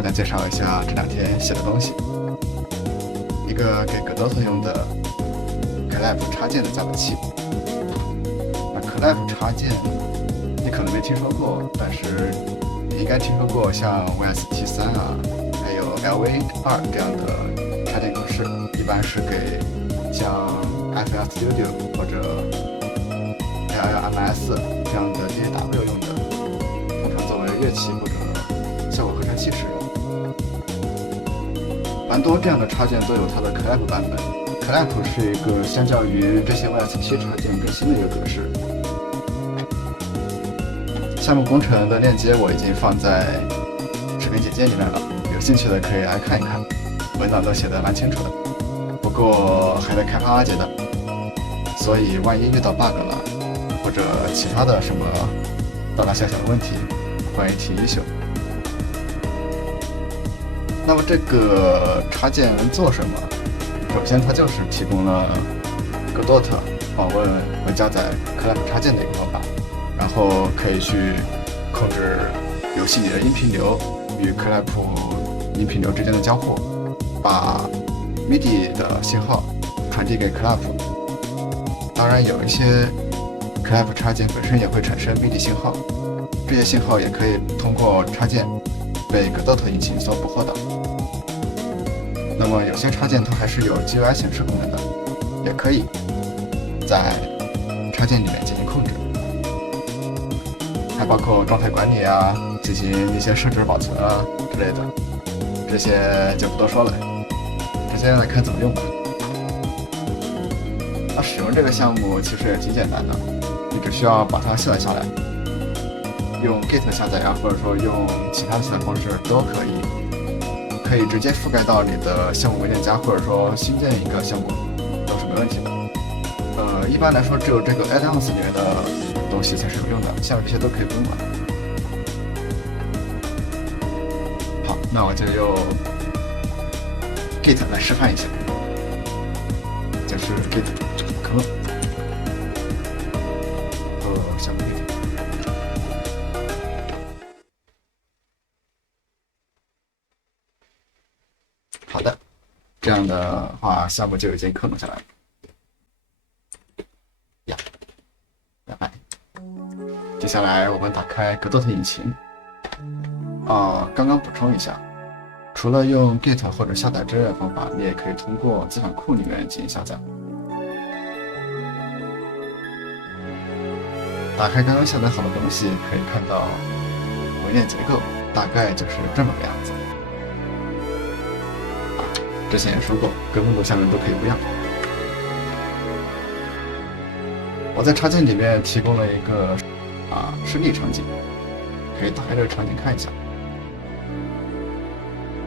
大家介绍一下这两天写的东西。一个给Godot用的 Clef 插件的加载器。那 Clef 插件你可能没听说过，但是你应该听说过像 VST3 啊，还有 LV2 这样的插件格式，一般是给像 FL Studio 或者 LLMS 这样的 DAW 用的，通常作为乐器或者效果合成器使用。蛮多这样的插件都有它的 Clef 版本。Clef 是一个相较于这些 VST 插件更新的一个格式。项目工程的链接我已经放在视频简介里面了，有兴趣的可以来看一看，文档都写得蛮清楚的。不过还在开发阶段，所以万一遇到 bug 了，或者其他的什么大大小小的问题，欢迎提issue。那么这个插件能做什么？首先，它就是提供了 Godot 访问和加载 Clef 插件的一个方法，然后可以去控制游戏里的音频流与 Clef 音频流之间的交互，把 MIDI 的信号传递给 Clef。当然，有一些 Clef 插件本身也会产生 MIDI 信号，这些信号也可以通过插件被 Godot 引擎所捕获到。那么有些插件它还是有 GUI 显示功能的，也可以在插件里面进行控制，还包括状态管理啊，进行一些设置保存啊之类的，这些就不多说了，直接来看怎么用吧。那使用这个项目其实也挺简单的，你只需要把它下载下来，用 Git 下载啊，或者说用其他的下载方式都可以。可以直接覆盖到你的项目文件夹，或者说新建一个项目都是没问题的。一般来说只有这个 add-ons 里面的东西才是有用的，像这些都可以不用管。好，那我就用 Git 来示范一下，就是 Git clone 和项目 Git。好的，这样的话项目就已经克隆下来了。接下来我们打开 Godot 引擎。刚刚补充一下，除了用 Git 或者下载之类的方法，你也可以通过资产库里面进行下载。打开刚刚下载好的东西，可以看到文件结构大概就是这么个样子。之前也说过，跟目录下面都可以不一样。我在插件里面提供了一个示例场景，可以打开这个场景看一下。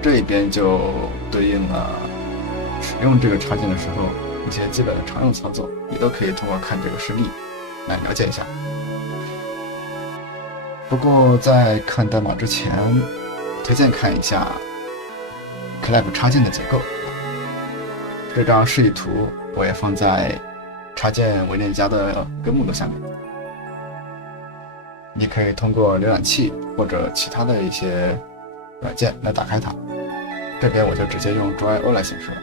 这一边就对应了使用这个插件的时候一些基本的常用操作，你都可以通过看这个示例来了解一下。不过在看代码之前，推荐看一下Clef 插件的结构。这张示意图我也放在插件文件夹的根目录下面，你可以通过浏览器或者其他的一些软件来打开它。这边我就直接用 Draw.io 来显示了。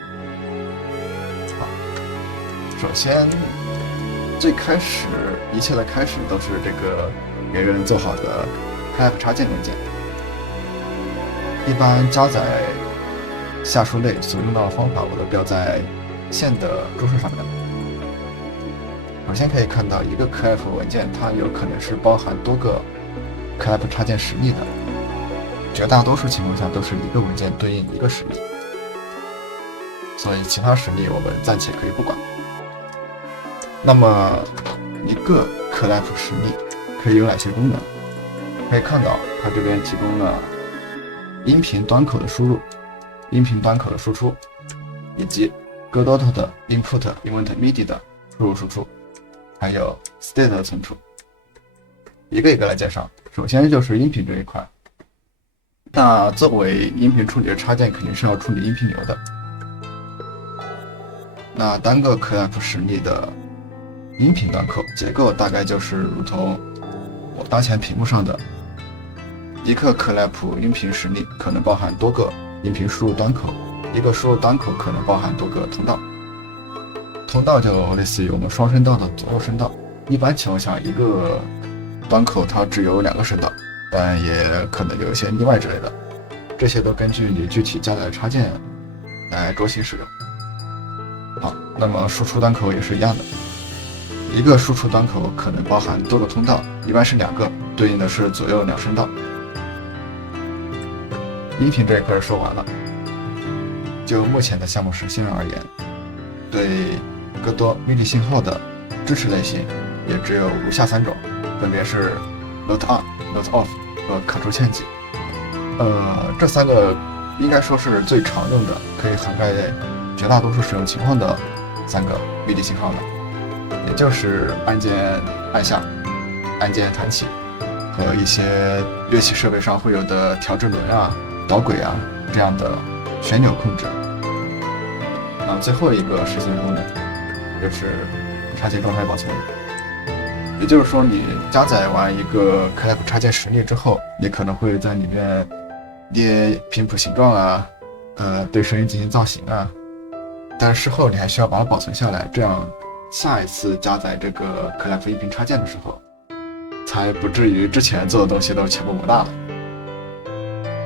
好，首先最开始一切的开始都是这个别人做好的 Clef 插件文件，一般加载下述类所用到的方法我都标在线的注释上面。首先可以看到一个 Clef 文件它有可能是包含多个 Clef 插件实例的，绝大多数情况下都是一个文件对应一个实例，所以其他实例我们暂且可以不管。那么一个 Clef 实例可以有哪些功能？可以看到它这边提供了音频端口的输入、音频端口的输出，以及 Godot 的 input event MIDI 的输入输出，还有 state 的存储。一个一个来介绍。首先就是音频这一块，那作为音频处理的插件肯定是要处理音频流的。那单个 Clef 实例的音频端口结构大概就是如同我当前屏幕上的一个 CLAP 音频实例可能包含多个音频输入端口，一个输入端口可能包含多个通道。通道就类似于我们双声道的左右声道，一般情况下一个端口它只有2个声道，但也可能有一些例外之类的，这些都根据你具体加载的插件来酌情使用。好，那么输出端口也是一样的，一个输出端口可能包含多个通道，一般是2个，对应的是左右2声道。音频这一块说完了，就目前的项目实现而言，对更多 MIDI 信号的支持类型也只有如下3种，分别是 Note On、Note Off 和卡住嵌记。这3个应该说是最常用的，可以涵盖绝大多数使用情况的3个 MIDI 信号了，也就是按键按下、按键弹起和一些乐器设备上会有的调制轮啊、导轨啊这样的旋钮控制。最后一个实现功能就是插件状态保存，也就是说你加载完一个 CLAP 插件实例之后，你可能会在里面捏频谱形状啊，对声音进行造型啊，但是事后你还需要把它保存下来，这样下一次加载这个 CLAP 音频插件的时候，才不至于之前做的东西都全部抹大了。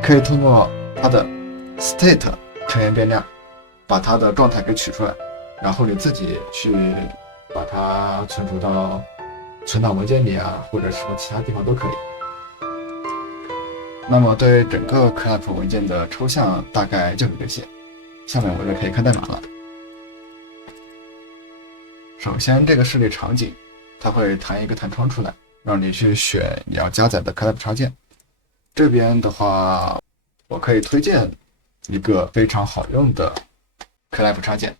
可以通过它的 state 成员变量把它的状态给取出来，然后你自己去把它存储到存档文件里啊，或者什么其他地方都可以。那么对整个 CLAP 文件的抽象大概就是这些，下面我就可以看代码了。首先这个示例场景，它会弹一个弹窗出来，让你去选你要加载的 CLAP 插件。这边的话，我可以推荐一个非常好用的 CLAP 插件，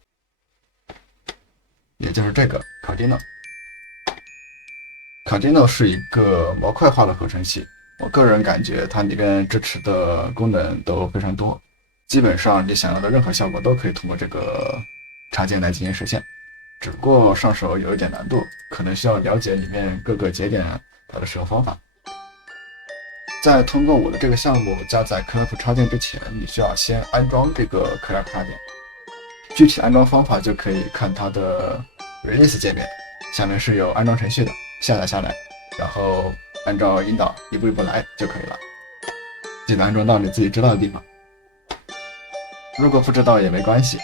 也就是这个 Cardino。Cardino 是一个模块化的合成器，我个人感觉它里面支持的功能都非常多，基本上你想要的任何效果都可以通过这个插件来进行实现，只不过上手有一点难度，可能需要了解里面各个节点它的使用方法。在通过我的这个项目加载 CLAP 插件之前，你需要先安装这个 CLAP 插件，具体安装方法就可以看它的 Release 界面，下面是有安装程序的，下载下来，然后按照引导一步一步来就可以了，记得安装到你自己知道的地方。如果不知道也没关系，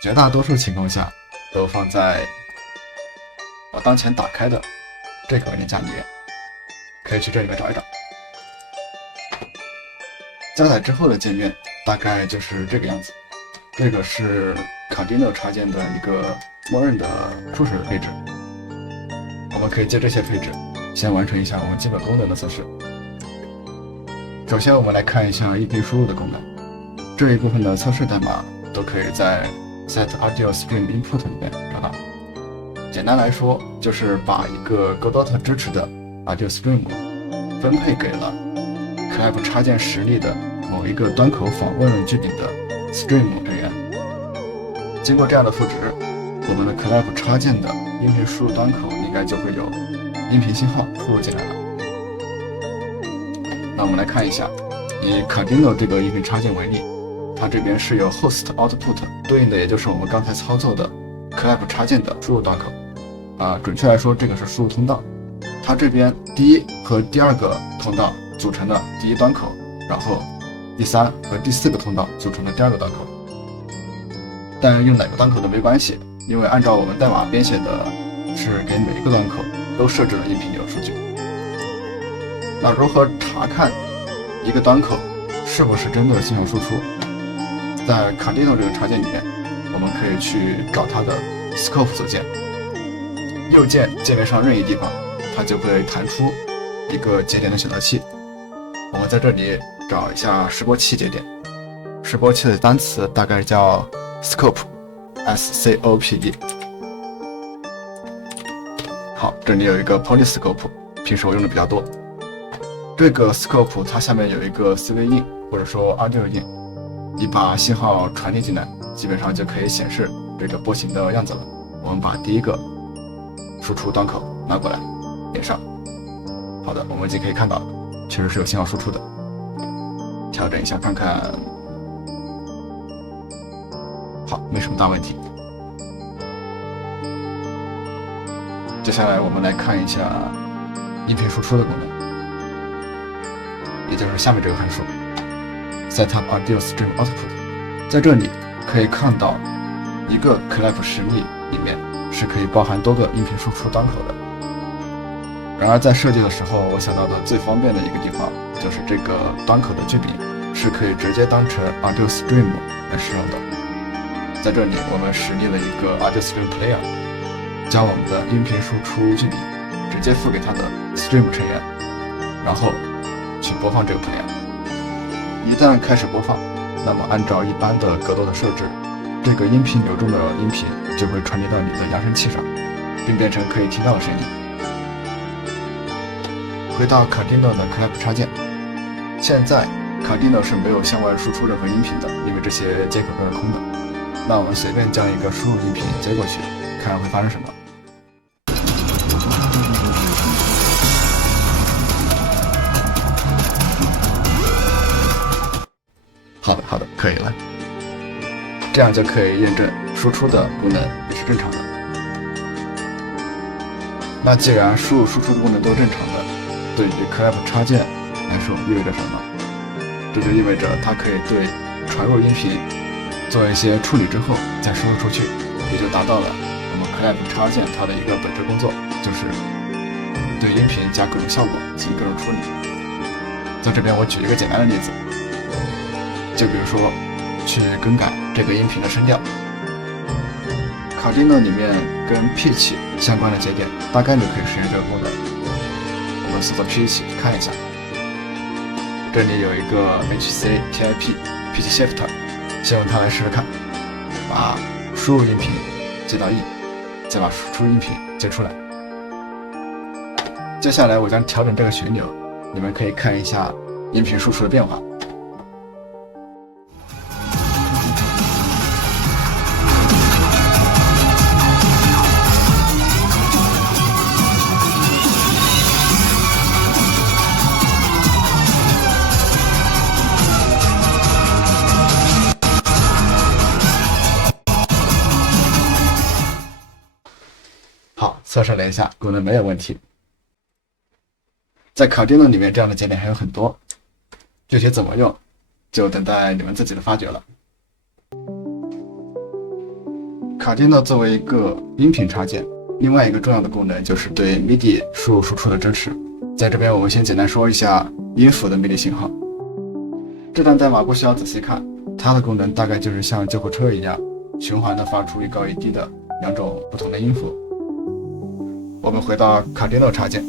绝大多数情况下都放在我当前打开的这个文件夹里面，可以去这里面找一找。加载之后的界面大概就是这个样子，这个是 Cardino 插件的一个默认的初始配置，我们可以借这些配置先完成一下我们基本功能的测试。首先我们来看一下音频输入的功能，这一部分的测试代码都可以在 Set Audio Stream Input 里面找到。简单来说，就是把一个 Godot 支持的 Audio Stream 分配给了 CLAP 插件实例的某一个端口访问句里的 Stream 成员。经过这样的赋值，我们的 CLAP 插件的音频输入端口应该就会有音频信号输入进来了。那我们来看一下，以 Cardino 这个音频插件为例，它这边是有 Host Output， 对应的也就是我们刚才操作的 CLAP 插件的输入端口。准确来说，这个是输入通道。它这边第一和第二个通道组成的第一端口，然后第3和第4个通道组成的第2个端口。但用哪个端口都没关系，因为按照我们代码编写的是给每一个端口都设置了音频流数据。那如何查看一个端口是不是真的信号输出？在 Cardino 这个插件里面，我们可以去找它的 Scope 组件，右键界面上任意地方，它就会弹出一个节点的选择器。我们在这里找一下示波器节点，示波器的单词大概叫 Scope，SCOPE。好，这里有一个 Polyscope， 平时我用的比较多。这个 Scope 它下面有一个 CV 印或者说 Audio 印，你把信号传递进来，基本上就可以显示这个波形的样子了。我们把第一个输出端口拿过来连上，好的，我们已经可以看到了确实是有信号输出的。调整一下看看，好，没什么大问题。接下来我们来看一下音频输出的功能，也就是下面这个函数 setup audio stream output。在这里可以看到一个 CLAP 实例里面是可以包含多个音频输出端口的。然而在设计的时候，我想到的最方便的一个地方就是这个端口的距比是可以直接当成 audio stream 来使用的。在这里我们实例了一个 audio stream player， 将我们的音频输出距比直接付给它的 stream 成员，然后去播放这个 player。一旦开始播放，那么按照一般的格斗的设置，这个音频流中的音频就会传递到你的扬声器上，并变成可以听到的声音。回到 Cardinal 的 CLAP 插件，现在 Cardinal 是没有向外输出任何音频的，因为这些接口都是空的。那我们随便将一个输入音频接过去，看会发生什么。好的，可以了。这样就可以验证输出的功能也是正常的。那既然输入输出的功能都正常的，对于 CLAP 插件来说意味着什么？这就意味着它可以对传入音频做一些处理之后再输入出去，也就达到了我们 CLAP 插件它的一个本质工作，就是对音频加各种效果及各种处理。在这边我举一个简单的例子，就比如说去更改这个音频的声调。Cardinal 里面跟 pitch 相关的节点大概率可以实现这个功能。我们搜索 pitch 看一下，这里有一个 HC TIP pitch shifter， 先用它来试试看，把输入音频接到 E， 再把输出音频接出来。接下来我将调整这个旋钮，你们可以看一下音频输出的变化。好，测试了一下，功能没有问题。在 Cardinal 里面，这样的节点还有很多，具体怎么用，就等待你们自己的发掘了。Cardinal 作为一个音频插件，另外一个重要的功能就是对 MIDI 输入输出的支持。在这边我们先简单说一下音符的 MIDI 信号。这段代码不需要仔细看，它的功能大概就是像救护车一样，循环的发出一高一低的两种不同的音符。我们回到 Cardinal 插件，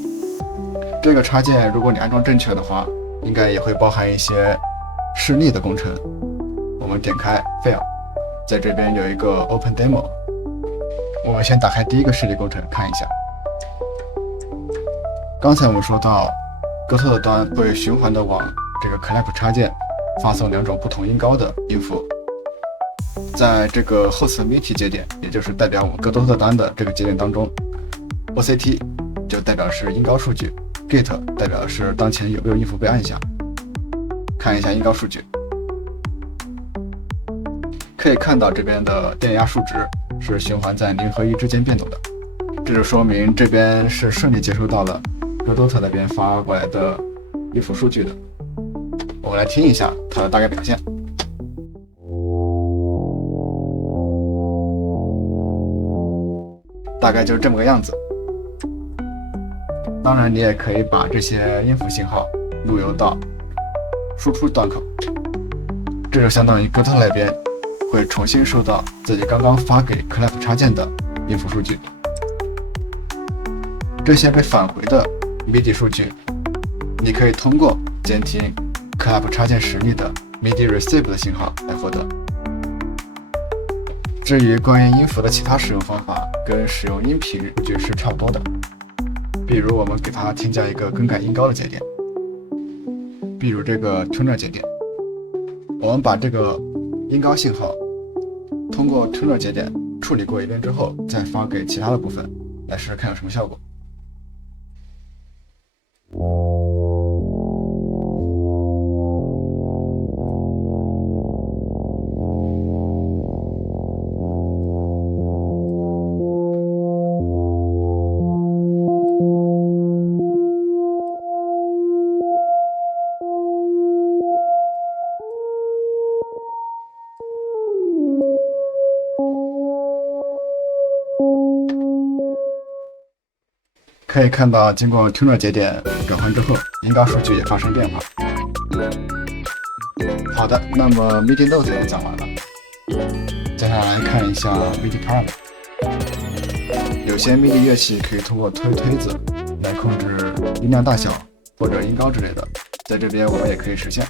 这个插件如果你安装正确的话，应该也会包含一些示例的工程。我们点开 File， 在这边有一个 Open Demo， 我们先打开第一个示例工程看一下。刚才我们说到，哥特的端会循环的往这个 CLAP 插件发送两种不同音高的音符。在这个 Host MIDI 节点，也就是代表我们哥特端的这个节点当中， OCT 就代表是音高数据， Gate 代表是当前有没有音符被按下。看一下音高数据，可以看到这边的电压数值是循环在0和1之间变动的，这就说明这边是顺利接收到了哥多特那边发过来的音符数据的。我们来听一下它的大概表现。大概就是这么个样子。当然，你也可以把这些音符信号路由到输出端口，这就相当于哥特那边会重新收到自己刚刚发给 CLAP 插件的音符数据。这些被返回的 MIDI 数据，你可以通过监听 CLAP 插件实例的 MIDI receive 的信号来获得。至于关于音符的其他使用方法，跟使用音频数据是差不多的。比如我们给它添加一个更改音高的节点，比如这个 tuner 节点，我们把这个音高信号通过 tuner 节点处理过一遍之后，再发给其他的部分，来试试看有什么效果。可以看到，经过 tuner 节点转换之后，音高数据也发生变化。好的，那么 MIDI note 也讲完了，接下来看一下 MIDI param。有些 MIDI 乐器可以通过推子来控制音量大小或者音高之类的，在这边我们也可以实现。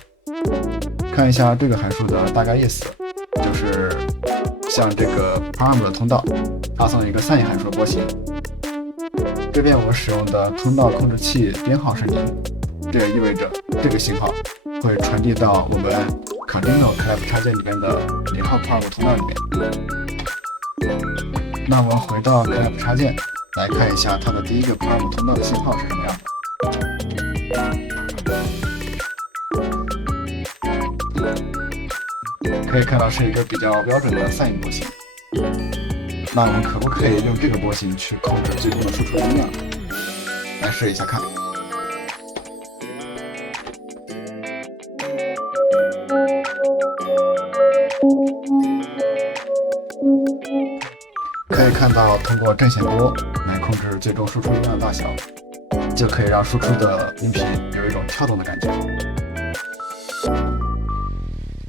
看一下这个函数的大概意思，就是向这个 param 的通道发送一个 sin 函数波形。这边我们使用的通道控制器编号是0，这也意味着这个信号会传递到我们 Cardinal Clef 插件里面的0号 param 通道里面。那我们回到 Clef 插件来看一下它的第一个 param 通道的信号是什么样的。可以看到是一个比较标准的 sin 波形。那我们可不可以用这个波形去控制最终的输出音量？来试一下看。可以看到，通过正弦波来控制最终输出音量大小，就可以让输出的音频有一种跳动的感觉。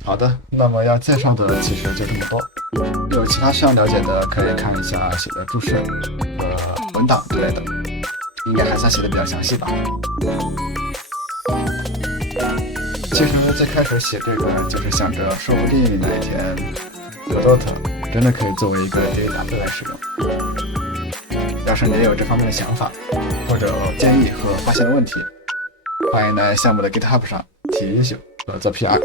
好的，那么要介绍的其实就这么多。有其他需要了解的，可以看一下写的注释和文档之类的，应该还算写的比较详细吧。其实最开始写这个，就是想着说不定哪一天 Godot 真的可以作为一个 DAW 来使用。要是你也有这方面的想法，或者建议和发现的问题，欢迎来项目的 GitHub 上提 issue 和做 PR。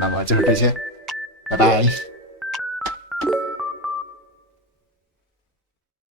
那么就是这些，拜拜。